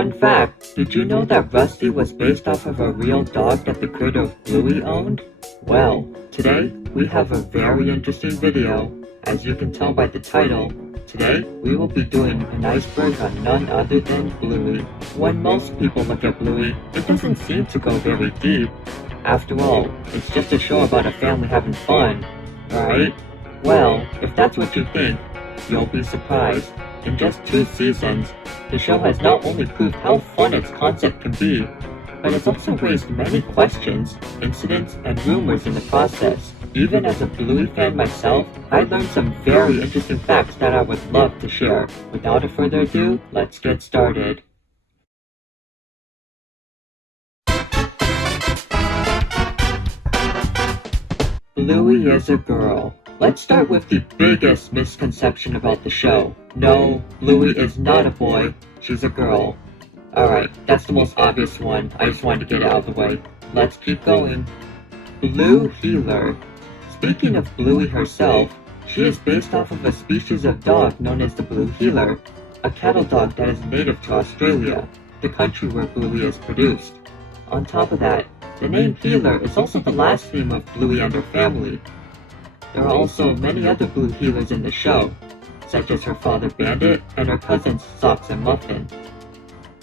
Fun fact, did you know that Rusty was based off of a real dog that the creator of Bluey owned? Well, today we have a very interesting video. As you can tell by the title, today we will be doing an iceberg on none other than Bluey. When most people look at Bluey, it doesn't seem to go very deep. After all, it's just a show about a family having fun, right? Well, if that's what you think, you'll be surprised. In just 2 seasons, the show has not only proved how fun its concept can be, but it's also raised many questions, incidents, and rumors in the process. Even as a Bluey fan myself, I learned some very interesting facts that I would love to share. Without further ado, let's get started. Bluey is a girl. Let's start with the biggest misconception about the show. No, Bluey is not a boy, she's a girl. Alright, that's the most obvious one, I just wanted to get it out of the way. Let's keep going. Blue Heeler. Speaking of Bluey herself, she is based off of a species of dog known as the Blue Heeler, a cattle dog that is native to Australia, the country where Bluey is produced. On top of that, the name Heeler is also the last name of Bluey and her family. There are also many other Blue Heelers in the show, such as her father Bandit and her cousins Socks and Muffin.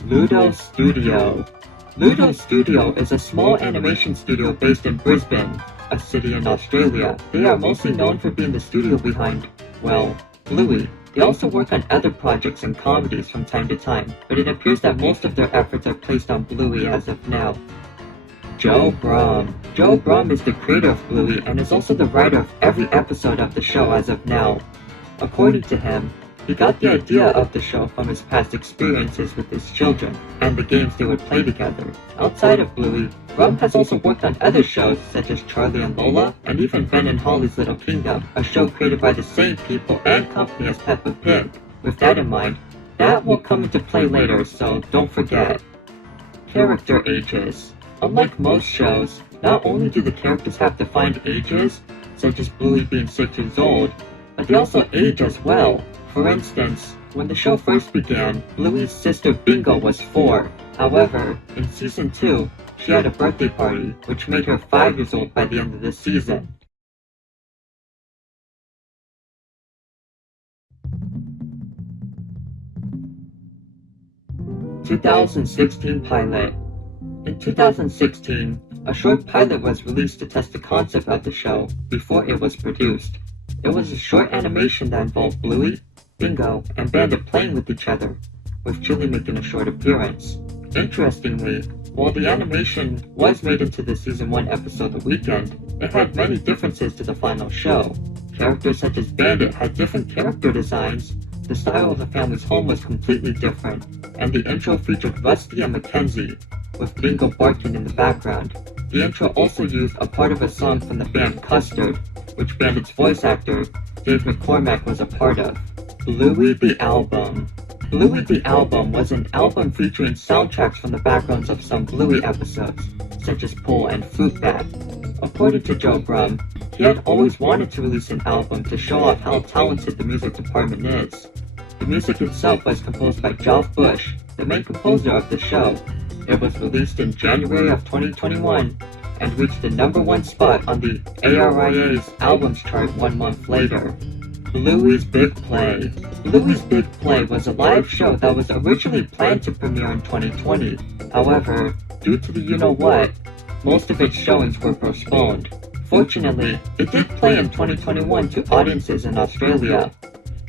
Ludo Studio. Ludo Studio is a small animation studio based in Brisbane, a city in Australia. They are mostly known for being the studio behind, well, Bluey. They also work on other projects and comedies from time to time, but it appears that most of their efforts are placed on Bluey as of now. Joe Brumm. Joe Brumm is the creator of Bluey and is also the writer of every episode of the show as of now. According to him, he got the idea of the show from his past experiences with his children and the games they would play together. Outside of Bluey, Brumm has also worked on other shows such as Charlie and Lola and even Ben and Holly's Little Kingdom, a show created by the same people and company as Peppa Pig. With that in mind, that will come into play later, so don't forget. Character ages. Unlike most shows, not only do the characters have defined ages, such as Bluey being 6 years old, but they also age as well. For instance, when the show first began, Bluey's sister Bingo was 4. However, in Season 2, she had a birthday party, which made her 5 years old by the end of the season. (2016) Pilot. In 2016, a short pilot was released to test the concept of the show before it was produced. It was a short animation that involved Bluey, Bingo, and Bandit playing with each other, with Chili making a short appearance. Interestingly, while the animation was made into the Season 1 episode The Weekend, it had many differences to the final show. Characters such as Bandit had different character designs, the style of the family's home was completely different, and the intro featured Rusty and Mackenzie, with Bingo barking in the background. The intro also used a part of a song from the band Custard, which Bandit's voice actor, Dave McCormack, was a part of. Bluey the Album. Bluey the Album was an album featuring soundtracks from the backgrounds of some Bluey episodes, such as Pull and Fruit Bat. According to Joe Brumm, he had always wanted to release an album to show off how talented the music department is. The music itself was composed by Geoff Bush, the main composer of the show. It was released in January of 2021 and reached the #1 spot on the ARIA's albums chart 1 month later. Bluey's Big Play. Bluey's Big Play was a live show that was originally planned to premiere in 2020. However, due to the you-know-what, most of its showings were postponed. Fortunately, it did play in 2021 to audiences in Australia.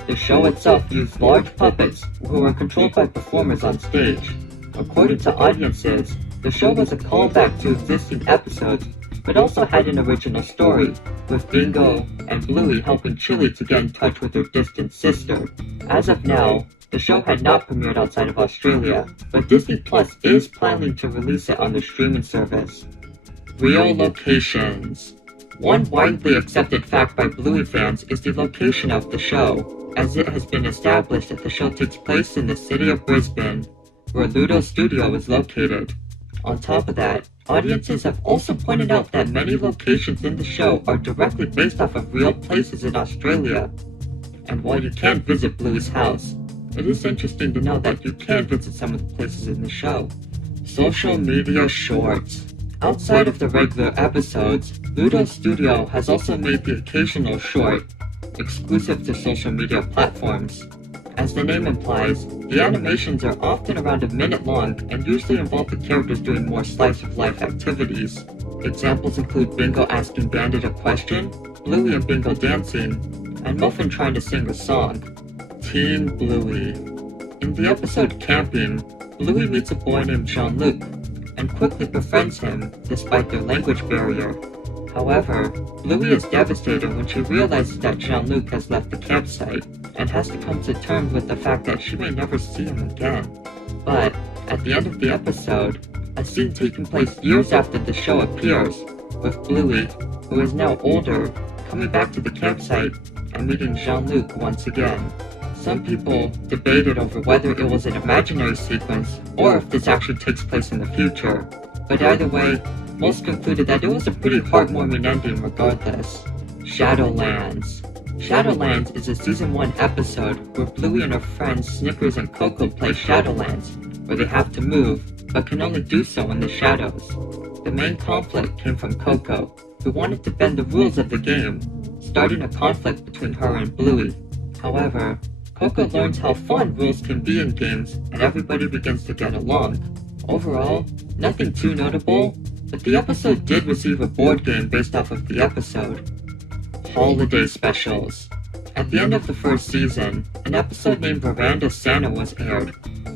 The show itself used large puppets who were controlled by performers on stage. According to audiences, the show was a callback to existing episodes, but also had an original story, with Bingo and Bluey helping Chili to get in touch with her distant sister. As of now, the show had not premiered outside of Australia, but Disney Plus is planning to release it on the streaming service. Real locations. One widely accepted fact by Bluey fans is the location of the show, as it has been established that the show takes place in the city of Brisbane, where Ludo Studio is located. On top of that, audiences have also pointed out that many locations in the show are directly based off of real places in Australia. And while you can't visit Bluey's house, it is interesting to know that you can visit some of the places in the show. Social media shorts. Outside of the regular episodes, Ludo Studio has also made the occasional short, exclusive to social media platforms. As the name implies, the animations are often around a minute long and usually involve the characters doing more slice-of-life activities. Examples include Bingo asking Bandit a question, Bluey and Bingo dancing, and Muffin trying to sing a song. Teen Bluey. In the episode Camping, Bluey meets a boy named Jean-Luc, and quickly befriends him despite their language barrier. However, Bluey is devastated when she realizes that Jean-Luc has left the campsite, and has to come to terms with the fact that she may never see him again. But, at the end of the episode, a scene taking place years after the show appears, with Bluey, who is now older, coming back to the campsite and meeting Jean-Luc once again. Some people debated over whether it was an imaginary sequence or if this actually takes place in the future, but either way, most concluded that it was a pretty heartwarming ending regardless. Shadowlands. Shadowlands is a Season 1 episode where Bluey and her friends Snickers and Coco play Shadowlands, where they have to move, but can only do so in the shadows. The main conflict came from Coco, who wanted to bend the rules of the game, starting a conflict between her and Bluey. However, Coco learns how fun rules can be in games, and everybody begins to get along. Overall, nothing too notable, but the episode did receive a board game based off of the episode. Holiday specials. At the end of the first season, an episode named Veranda Santa was aired,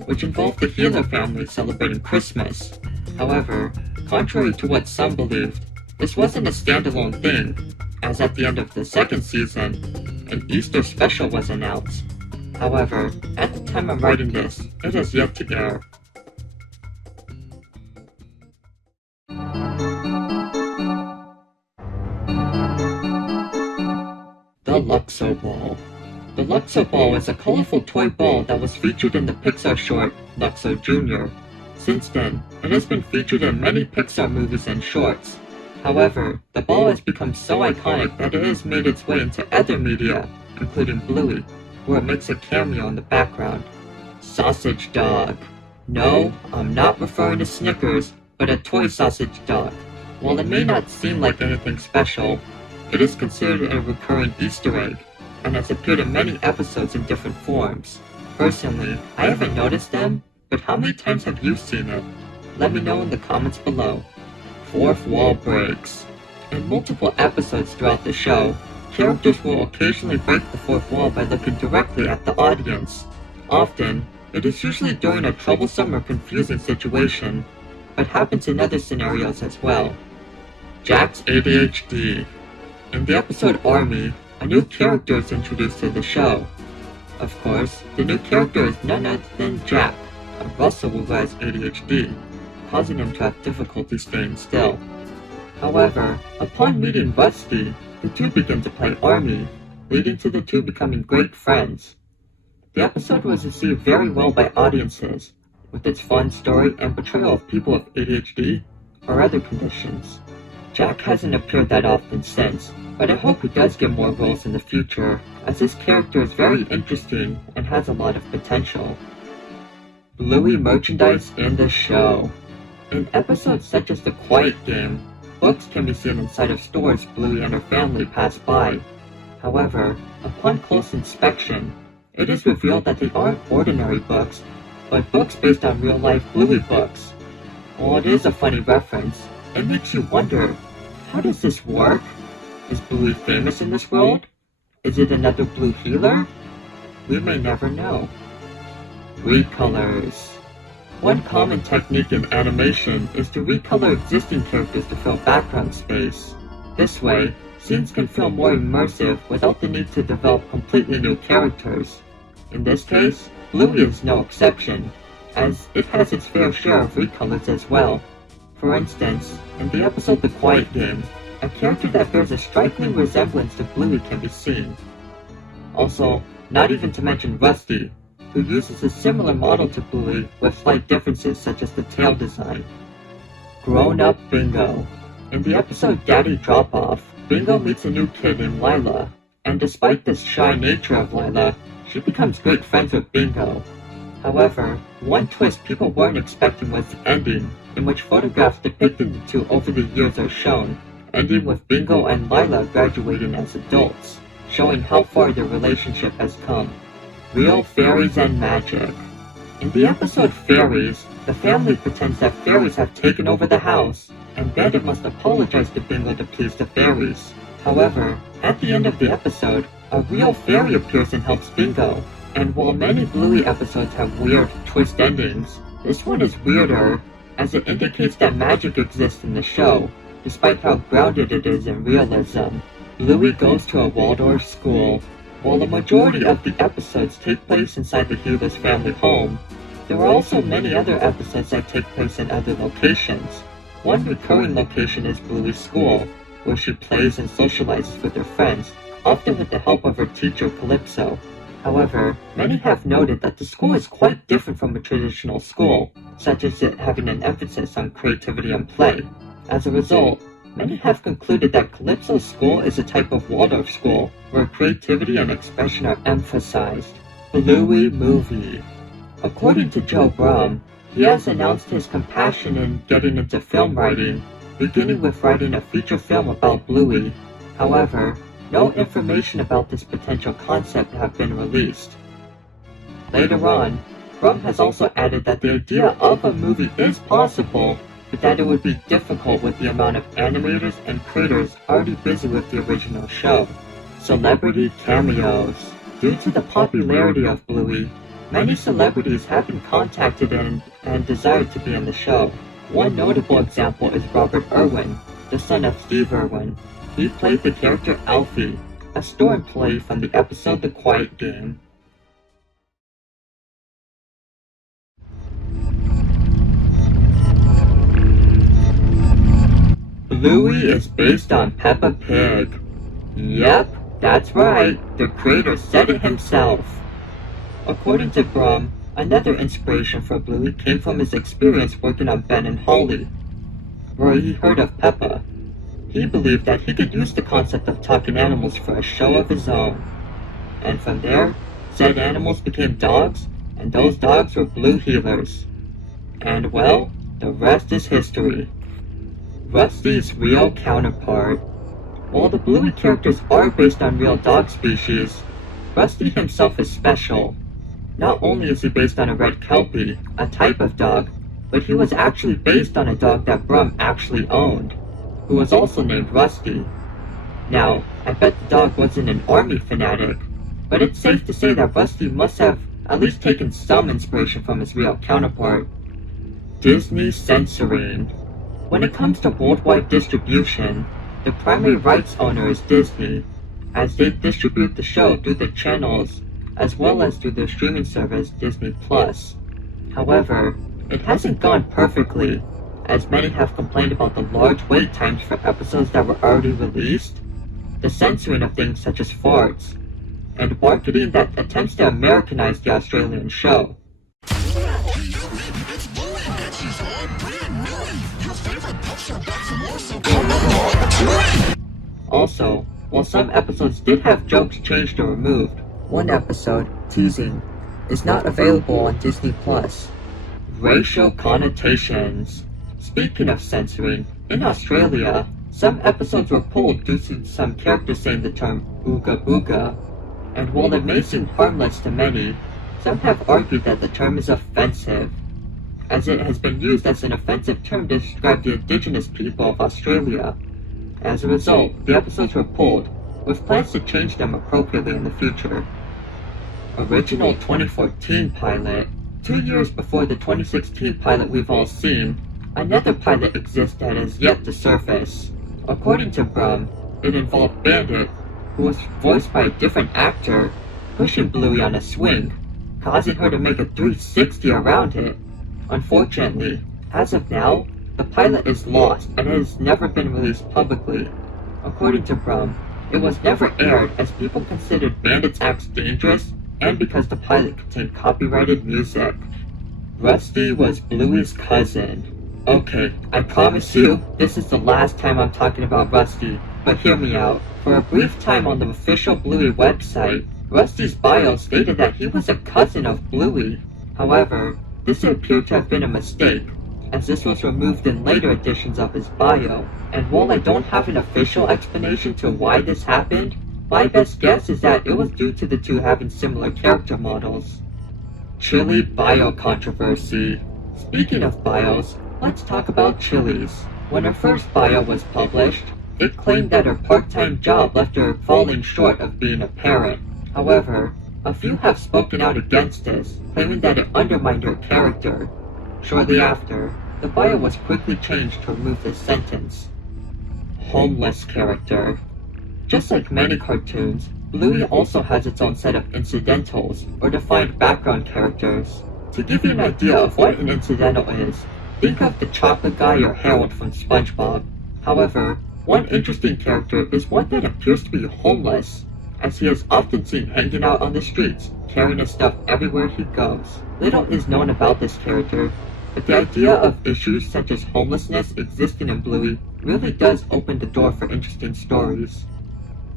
which involved the Healer family celebrating Christmas. However, contrary to what some believed, this wasn't a standalone thing, as at the end of the second season, an Easter special was announced. However, at the time I'm writing this, it has yet to air. The Luxo Ball. The Luxo Ball is a colorful toy ball that was featured in the Pixar short, Luxo Jr. Since then, it has been featured in many Pixar movies and shorts. However, the ball has become so iconic that it has made its way into other media, including Bluey, where it makes a cameo in the background. Sausage Dog. No, I'm not referring to Snickers, but a toy sausage dog. While it may not seem like anything special, it is considered a recurring Easter egg, and has appeared in many episodes in different forms. Personally, I haven't noticed them, but how many times have you seen it? Let me know in the comments below. Fourth wall breaks. In multiple episodes throughout the show, characters will occasionally break the fourth wall by looking directly at the audience. Often, it is usually during a troublesome or confusing situation, but happens in other scenarios as well. Jack's ADHD. In the episode Army, a new character is introduced to the show. Of course, the new character is none other than Jack, a Russell who has ADHD, causing him to have difficulty staying still. However, upon meeting Rusty, the two begin to play Army, leading to the two becoming great friends. The episode was received very well by audiences, with its fun story and portrayal of people with ADHD or other conditions. Jack hasn't appeared that often since, but I hope he does get more roles in the future, as this character is very interesting and has a lot of potential. Bluey merchandise in the show. In episodes such as The Quiet Game, books can be seen inside of stores Bluey and her family pass by. However, upon close inspection, it is revealed that they aren't ordinary books, but books based on real-life Bluey books. While it is a funny reference, it makes you wonder, how does this work? Is Bluey famous in this world? Is it another Blue healer? We may never know. Recolors. One common technique in animation is to recolor existing characters to fill background space. This way, scenes can feel more immersive without the need to develop completely new characters. In this case, Bluey is no exception, as it has its fair share of recolors as well. For instance, in the episode The Quiet Game, a character that bears a striking resemblance to Bluey can be seen. Also, not even to mention Rusty, who uses a similar model to Bluey with slight differences such as the tail design. Grown-up Bingo. In the episode Daddy Drop-Off, Bingo meets a new kid named Lila, and despite the shy nature of Lila, she becomes great friends with Bingo. However, one twist people weren't expecting was the ending, in which photographs depicting the two over the years are shown, ending with Bingo and Lila graduating as adults, showing how far their relationship has come. Real fairies and magic. In the episode Fairies, the family pretends that fairies have taken over the house, and Bandit must apologize to Bingo to please the fairies. However, at the end of the episode, a real fairy appears and helps Bingo, and while many Bluey episodes have weird twist endings, this one is weirder, as it indicates that magic exists in the show, despite how grounded it is in realism. Bluey goes to a Waldorf school. While the majority of the episodes take place inside the Healer's family home, there are also many other episodes that take place in other locations. One recurring location is Bluey's school, where she plays and socializes with her friends, often with the help of her teacher Calypso. However, many have noted that the school is quite different from a traditional school, such as it having an emphasis on creativity and play. As a result, many have concluded that Calypso's school is a type of Waldorf school, where creativity and expression are emphasized. Bluey movie. According to Joe Brum, he has announced his compassion in getting into film writing, beginning with writing a feature film about Bluey. However, no information about this potential concept have been released. Later on, Brum has also added that the idea of a movie is possible, but that it would be difficult with the amount of animators and creators already busy with the original show. Celebrity cameos. Due to the popularity of Bluey, many celebrities have been contacted and desired to be in the show. One notable example is Robert Irwin, the son of Steve Irwin. He played the character Alfie, a store employee from the episode The Quiet Game. Bluey is based on Peppa Pig. Yep, that's right, the creator said it himself. According to Brum, another inspiration for Bluey came from his experience working on Ben and Holly, where he heard of Peppa. He believed that he could use the concept of talking animals for a show of his own. And from there, said animals became dogs, and those dogs were Blue Healers. And well, the rest is history. Rusty's real counterpart. While the Bluey characters are based on real dog species, Rusty himself is special. Not only is he based on a red Kelpie, a type of dog, but he was actually based on a dog that Brum actually owned, who was also named Rusty. Now, I bet the dog wasn't an army fanatic, but it's safe to say that Rusty must have at least taken some inspiration from his real counterpart. Disney censoring. When it comes to worldwide distribution, the primary rights owner is Disney, as they distribute the show through the channels, as well as through their streaming service Disney+. However, it hasn't gone perfectly, as many have complained about the large wait times for episodes that were already released, the censoring of things such as farts, and marketing that attempts to Americanize the Australian show. Also, while some episodes did have jokes changed or removed, one episode, Teasing, is not available on Disney+. Racial connotations. Speaking of censoring, in Australia, some episodes were pulled due to some characters saying the term ooga booga, and while it may seem harmless to many, some have argued that the term is offensive, as it has been used as an offensive term to describe the indigenous people of Australia. As a result, the episodes were pulled, with plans to change them appropriately in the future. Original 2014 pilot. 2 years before the 2016 pilot we've all seen, another pilot exists that has yet to surface. According to Brum, it involved Bandit, who was voiced by a different actor, pushing Bluey on a swing, causing her to make a 360 around it. Unfortunately, as of now, the pilot is lost and it has never been released publicly. According to Brum, it was never aired as people considered Bandit's acts dangerous and because the pilot contained copyrighted music. Rusty was Bluey's cousin. Okay, I promise you, this is the last time I'm talking about Rusty, but hear me out. For a brief time on the official Bluey website, Rusty's bio stated that he was a cousin of Bluey. However, this appeared to have been a mistake, as this was removed in later editions of his bio, and while I don't have an official explanation to why this happened, my best guess is that it was due to the two having similar character models. Chili bio controversy. Speaking of bios, let's talk about Chili's. When her first bio was published, it claimed that her part-time job left her falling short of being a parent. However, a few have spoken out against this, claiming that it undermined her character. Shortly after, the bio was quickly changed to remove this sentence. Homeless character. Just like many cartoons, Bluey also has its own set of incidentals, or defined background characters. To give you an idea of what an incidental is, think of the chocolate guy or Harold from SpongeBob. However, one interesting character is one that appears to be homeless, as he is often seen hanging out on the streets, carrying his stuff everywhere he goes. Little is known about this character, but the idea of issues such as homelessness existing in Bluey really does open the door for interesting stories.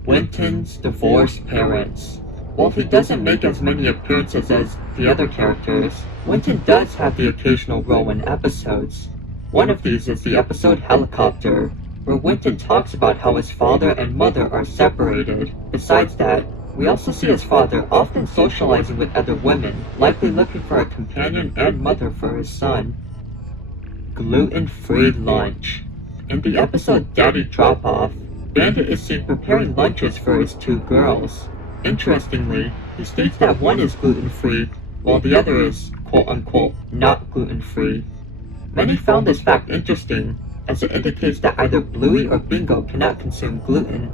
Winton's divorced parents. While he doesn't make as many appearances as the other characters, Winton does have the occasional role in episodes. One of these is the episode Helicopter, where Winton talks about how his father and mother are separated. Besides that, we also see his father often socializing with other women, likely looking for a companion and mother for his son. Gluten-free lunch. In the episode Daddy Drop-Off, Bandit is seen preparing lunches for his two girls. Interestingly, he states that one is gluten-free, while the other is, quote-unquote, not gluten-free. Many found this fact interesting, as it indicates that either Bluey or Bingo cannot consume gluten.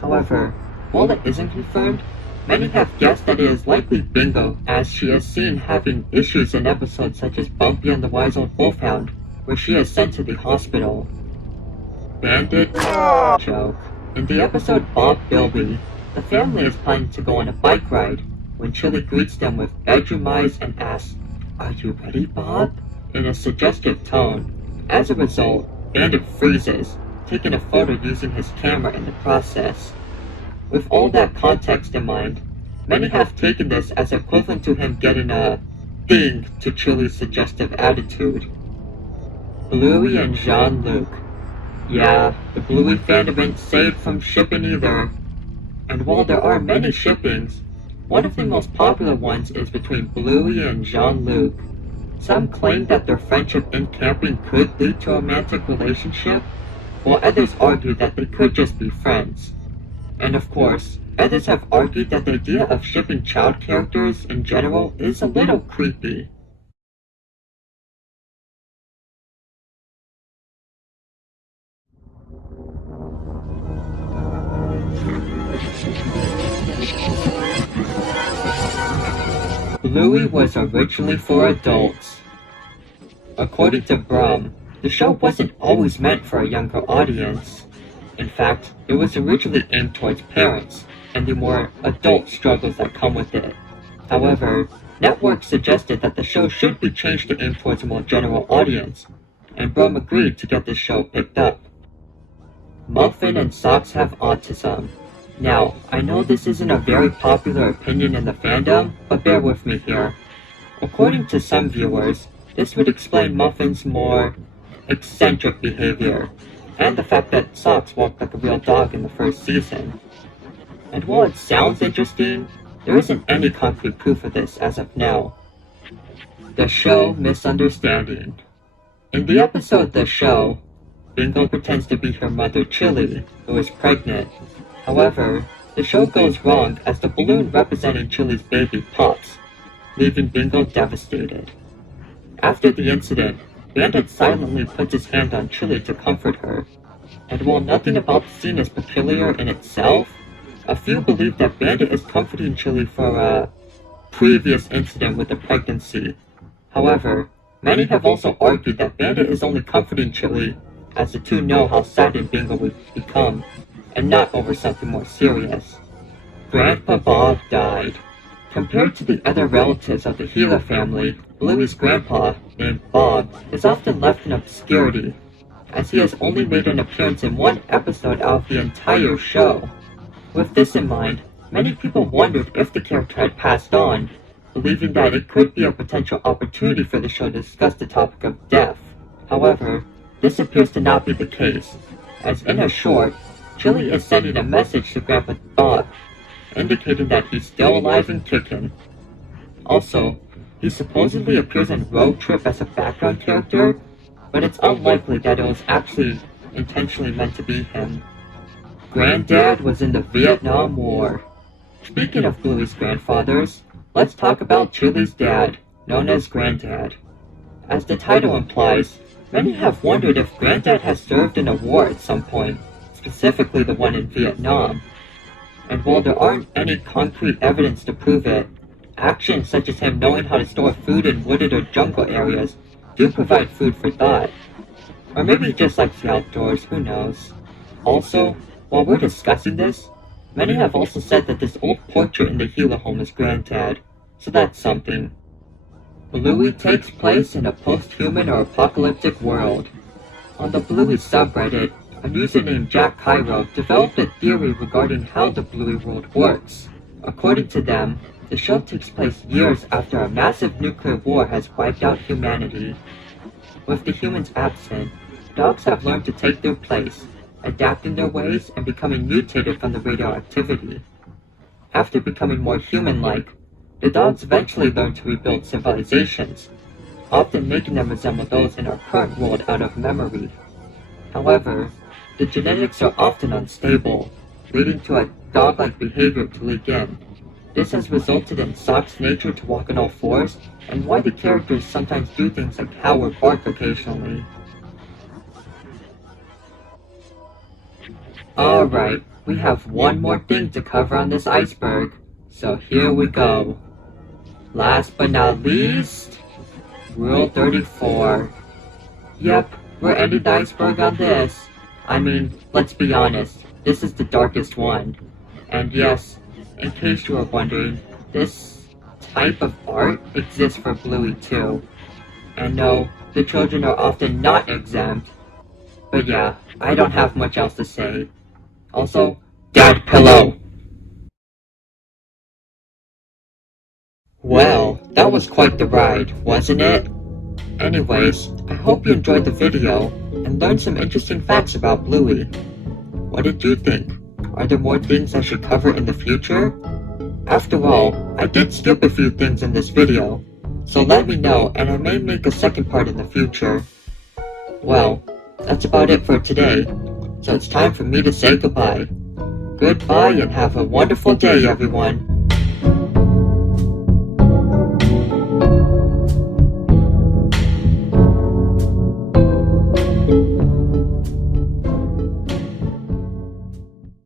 However, while it isn't confirmed, many have guessed that it is likely Bingo, as she is seen having issues in episodes such as Bumpy and the Wise Old Wolfhound, where she is sent to the hospital. Bandit joke. In the episode Bob Bilby, the family is planning to go on a bike ride, when Chili greets them with bedroom eyes and asks, "Are you ready, Bob?" in a suggestive tone. As a result, Bandit freezes, taking a photo using his camera in the process. With all that context in mind, many have taken this as equivalent to him getting a ding to Chili's suggestive attitude. Bluey and Jean-Luc. Yeah, the Bluey fandom ain't saved from shipping either. And while there are many shippings, one of the most popular ones is between Bluey and Jean-Luc. Some claim that their friendship in camping could lead to a romantic relationship, while others argue that they could just be friends. And of course, others have argued that the idea of shipping child characters in general is a little creepy. Bluey was originally for adults. According to Brum, the show wasn't always meant for a younger audience. In fact, it was originally aimed towards parents, and the more adult struggles that come with it. However, networks suggested that the show should be changed to aim towards a more general audience, and Brum agreed to get the show picked up. Muffin Socks have autism. Now, I know this isn't a very popular opinion in the fandom, but bear with me here. According to some viewers, this would explain Muffin's more eccentric behavior, and the fact that Socks walked like a real dog in the first season. And while it sounds interesting, there isn't any concrete proof of this as of now. The show misunderstanding. In the episode The Show, Bingo pretends to be her mother Chili, who is pregnant. However, the show goes wrong as the balloon representing Chili's baby pops, leaving Bingo devastated. After the incident, Bandit silently puts his hand on Chili to comfort her, and while nothing about the scene is peculiar in itself, a few believe that Bandit is comforting Chili for a previous incident with the pregnancy. However, many have also argued that Bandit is only comforting Chili as the two know how saddened Bingo would become, and not over something more serious. Grandpa Bob died. Compared to the other relatives of the Healer family, Bluey's grandpa, named Bob, is often left in obscurity, as he has only made an appearance in one episode out of the entire show. With this in mind, many people wondered if the character had passed on, believing that it could be a potential opportunity for the show to discuss the topic of death. However, this appears to not be the case, as in a short, Chili is sending a message to Grandpa Bob, indicating that he's still alive and kicking. Also, he supposedly appears in Road Trip as a background character, but it's unlikely that it was actually intentionally meant to be him. Granddad was in the Vietnam War. Speaking of Bluey's grandfathers, let's talk about Chili's dad, known as Granddad. As the title implies, many have wondered if Granddad has served in a war at some point, specifically the one in Vietnam. And while there aren't any concrete evidence to prove it, actions such as him knowing how to store food in wooded or jungle areas do provide food for thought. Or maybe he just likes the outdoors, who knows. Also, while we're discussing this, many have also said that this old portrait in the Gila home is Granddad, so that's something. Bluey takes place in a post-human or apocalyptic world. On the Bluey subreddit, a user named Jack Cairo developed a theory regarding how the Bluey world works. According to them, the show takes place years after a massive nuclear war has wiped out humanity. With the humans absent, dogs have learned to take their place, adapting their ways and becoming mutated from the radioactivity. After becoming more human-like, the dogs eventually learn to rebuild civilizations, often making them resemble those in our current world out of memory. However, the genetics are often unstable, leading to a dog-like behavior to leak in. This has resulted in Sock's nature to walk on all fours, and why the characters sometimes do things like howl or bark occasionally. Alright, we have one more thing to cover on this iceberg, so here we go. Last but not least, Rule 34. Yep, we're ending the iceberg on this. I mean, let's be honest, this is the darkest one. And yes, in case you were wondering, this type of art exists for Bluey too. And no, the children are often not exempt. But yeah, I don't have much else to say. Also, Dad Pillow! Well, that was quite the ride, wasn't it? Anyways, I hope you enjoyed the video and learned some interesting facts about Bluey. What did you think? Are there more things I should cover in the future? After all, I did skip a few things in this video, so let me know and I may make a second part in the future. Well, that's about it for today, so it's time for me to say goodbye. Goodbye and have a wonderful day, everyone.